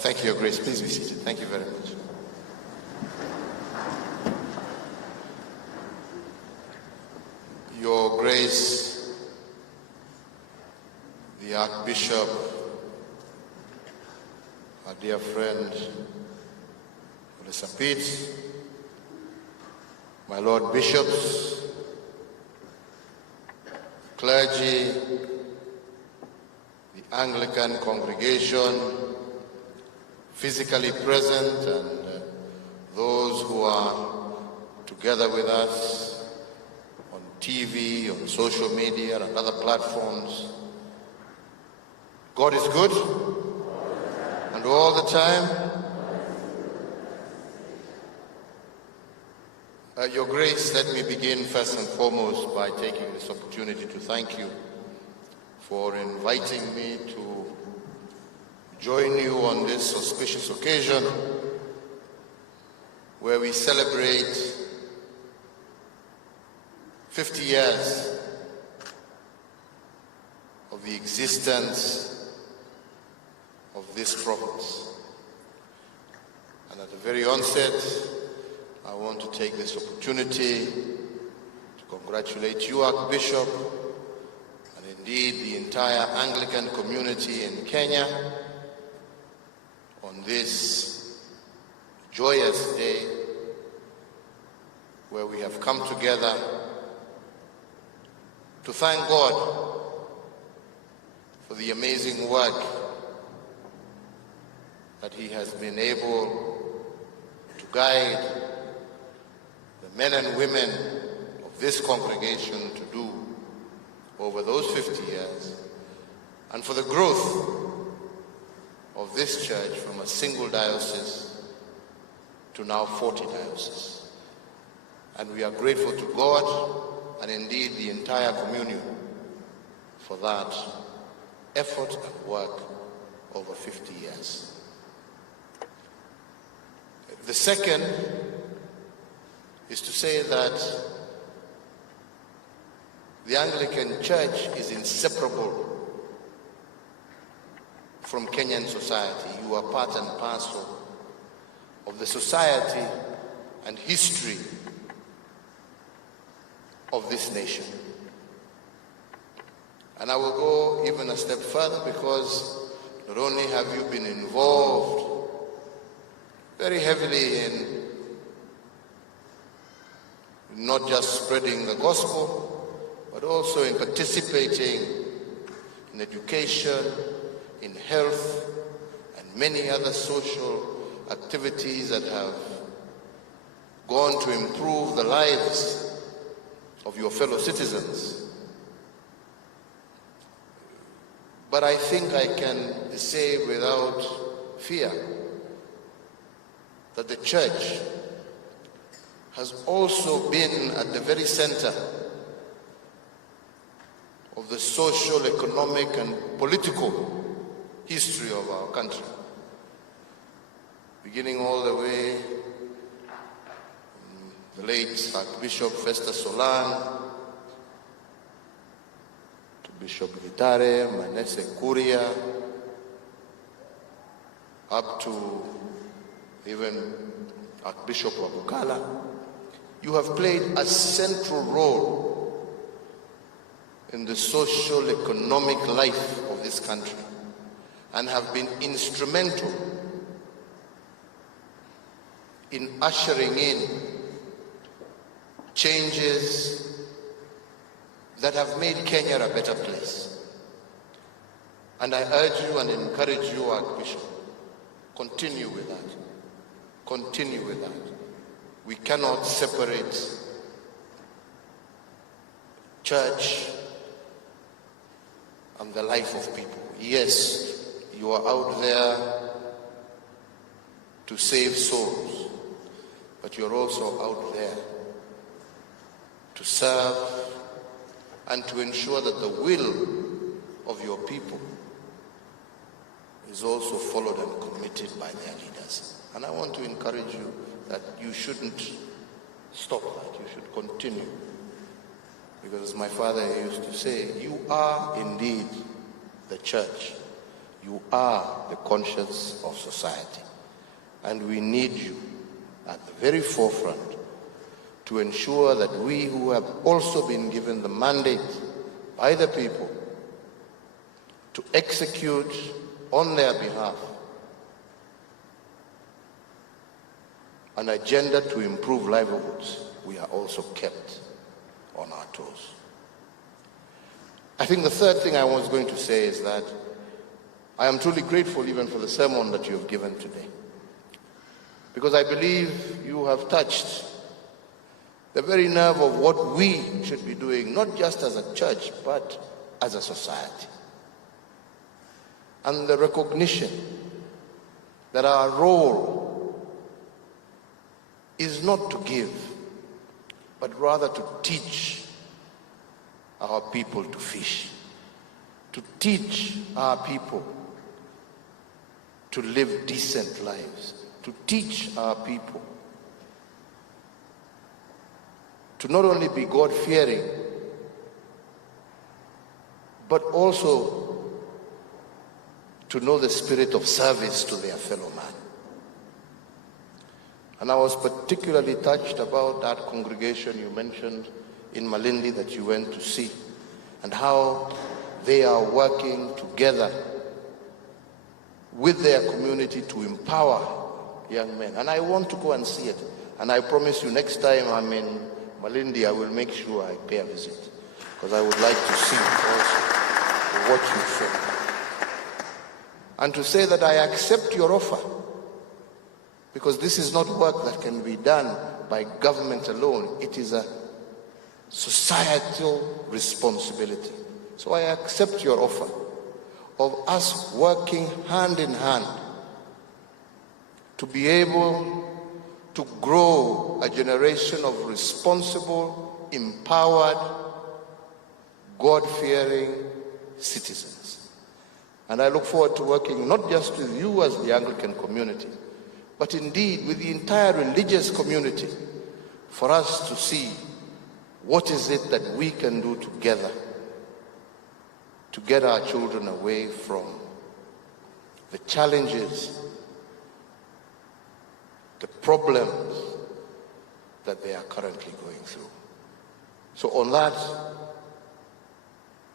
Thank you, Your Grace. Please be seated. Thank you very much. Your Grace, the Archbishop, our dear friend, the Sapit, my Lord Bishops, clergy, the Anglican congregation, physically present, and those who are together with us on TV, on social media, and other platforms. God is good, and all the time. Your Grace, let me begin first and foremost by taking this opportunity to thank you for inviting me to join you on this auspicious occasion where we celebrate 50 years of the existence of this province. And at the very onset, I want to take this opportunity to congratulate you, Archbishop, and indeed the entire Anglican community in Kenya on this joyous day where we have come together to thank God for the amazing work that He has been able to guide the men and women of this congregation to do over those 50 years, and for the growth of this church from a single diocese to now 40 dioceses. And we are grateful to God and indeed the entire communion for that effort and work over 50 years. The second is to say that the Anglican Church is inseparable from Kenyan society. You are part and parcel of the society and history of this nation. And I will go even a step further, because not only have you been involved very heavily in not just spreading the gospel, but also in participating in education, in health, and many other social activities that have gone to improve the lives of your fellow citizens. But I think I can say without fear that the Church has also been at the very center of the social, economic, and political history of our country, beginning all the way from the late Archbishop Festus Solan to Bishop Gitare, Manese Kuria, up to even Archbishop Wabukala. You have played a central role in the social, economic life of this country and have been instrumental in ushering in changes that have made Kenya a better place. And I urge you and encourage you, Archbishop, continue with that. Continue with that. We cannot separate church and the life of people. Yes, you are out there to save souls, but you're also out there to serve and to ensure that the will of your people is also followed and committed by their leaders. And I want to encourage you that you shouldn't stop that. You should continue. Because as my father used to say, you are indeed the church. You are the conscience of society, and we need you at the very forefront to ensure that we who have also been given the mandate by the people to execute on their behalf an agenda to improve livelihoods, we are also kept on our toes. I think the third thing I was going to say is that I am truly grateful even for the sermon that you have given today, because I believe you have touched the very nerve of what we should be doing, not just as a church, but as a society. And the recognition that our role is not to give, but rather to teach our people to fish, to teach our people to live decent lives, to teach our people to not only be God-fearing, but also to know the spirit of service to their fellow man. And I was particularly touched about that congregation you mentioned in Malindi that you went to see, and how they are working together with their community to empower young men. And I want to go and see it. And I promise you, next time I'm in Malindi, I will make sure I pay a visit, because I would like to see also what you said. And to say that I accept your offer, because this is not work that can be done by government alone. It is a societal responsibility. So I accept your offer of us working hand in hand to be able to grow a generation of responsible, empowered, God-fearing citizens. And I look forward to working not just with you as the Anglican community, but indeed with the entire religious community, for us to see what is it that we can do together to get our children away from the challenges, the problems that they are currently going through. So on that,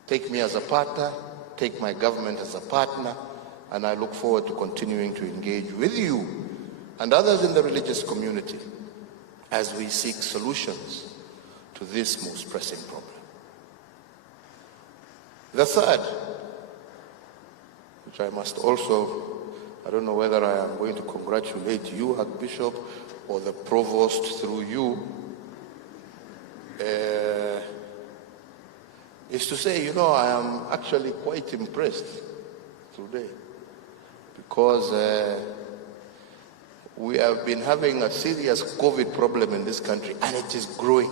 take me as a partner, take my government as a partner, and I look forward to continuing to engage with you and others in the religious community as we seek solutions to this most pressing problem. The third, which I must also, I don't know whether I am going to congratulate you, Archbishop, or the Provost through you, is to say, I am actually quite impressed today, because we have been having a serious COVID problem in this country, and it is growing.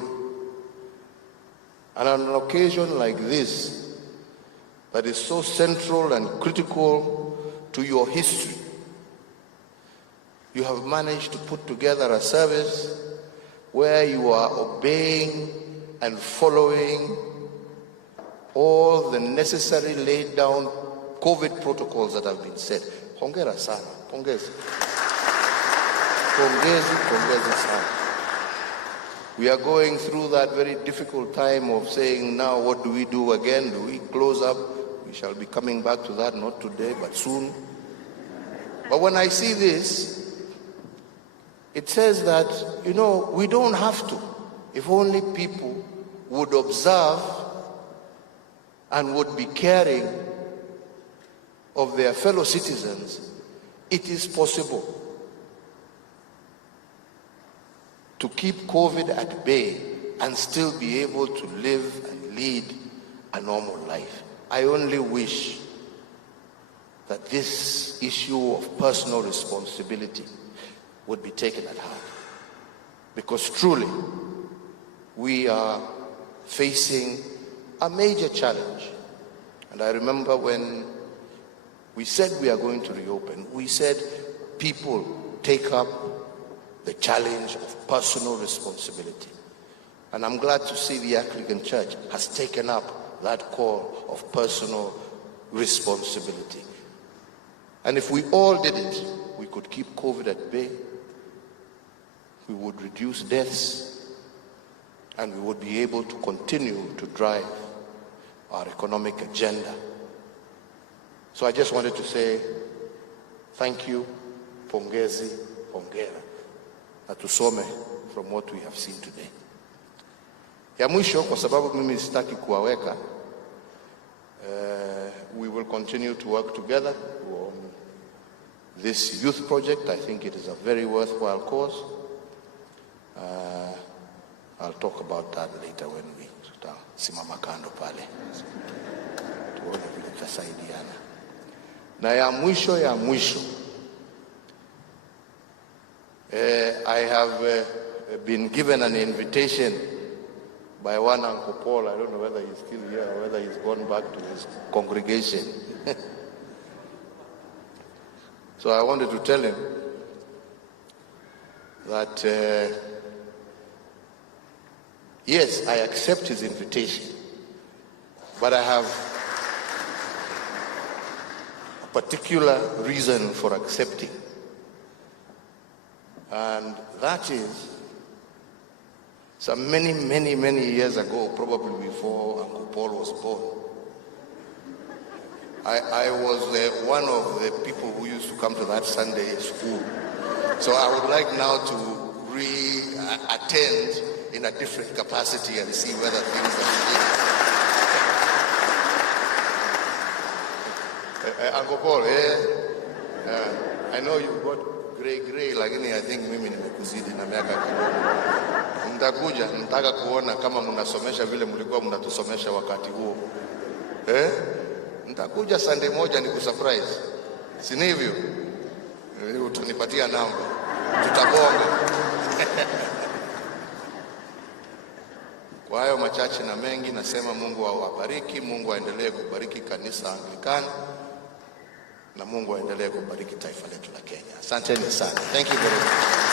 And on an occasion like this, that is so central and critical to your history, you have managed to put together a service where you are obeying and following all the necessary laid down COVID protocols that have been set. Hongera sana, pongezi. Pongezi sana. We are going through that very difficult time of saying, now what do we do again? Do we close up? We shall be coming back to that, not today, but soon. But when I see this, it says that, we don't have to. If only people would observe and would be caring of their fellow citizens, it is possible to keep COVID at bay and still be able to live and lead a normal life. I only wish that this issue of personal responsibility would be taken at heart, because truly we are facing a major challenge. And I remember when we said we are going to reopen, we said people take up the challenge of personal responsibility. And I'm glad to see the Anglican Church has taken up that call of personal responsibility. And if we all did it, we could keep COVID at bay, we would reduce deaths, and we would be able to continue to drive our economic agenda. So I just wanted to say thank you, pongezi, hongera, na tusome from what we have seen today. Ya mwisho, kwa sababu mimi sitaki kuwaweka, we will continue to work together on this youth project. I think it is a very worthwhile cause. I'll talk about that later when we simama kando pale. Tuone vile tutasaidiana. Na ya mwisho, I have been given an invitation by one Uncle Paul. I don't know whether he's still here or whether he's gone back to his congregation. So I wanted to tell him that yes, I accept his invitation, but I have a particular reason for accepting. And that is, some many years ago, probably before Uncle Paul was born, I was one of the people who used to come to that Sunday school. So I would like now to re-attend in a different capacity and see whether things are Uncle Paul, I know you've got gray, lakini I think mimi nimekuzidi na miaka kidogo. Mtakuja, nataka kuona kama mnasomesha vile mlikuwa mnatusomesha wakati huo. Nitakuja Sunday moja ni kusurprise. Si ni hivyo? Utanipatia namba. Tutabonga. Kwa hayo machache na mengi nasema Mungu awabariki, Mungu aendelee kubariki kanisa Anglican, na Mungu aendelee kubariki taifa letu la Kenya. Asanteni sana. Thank you very much.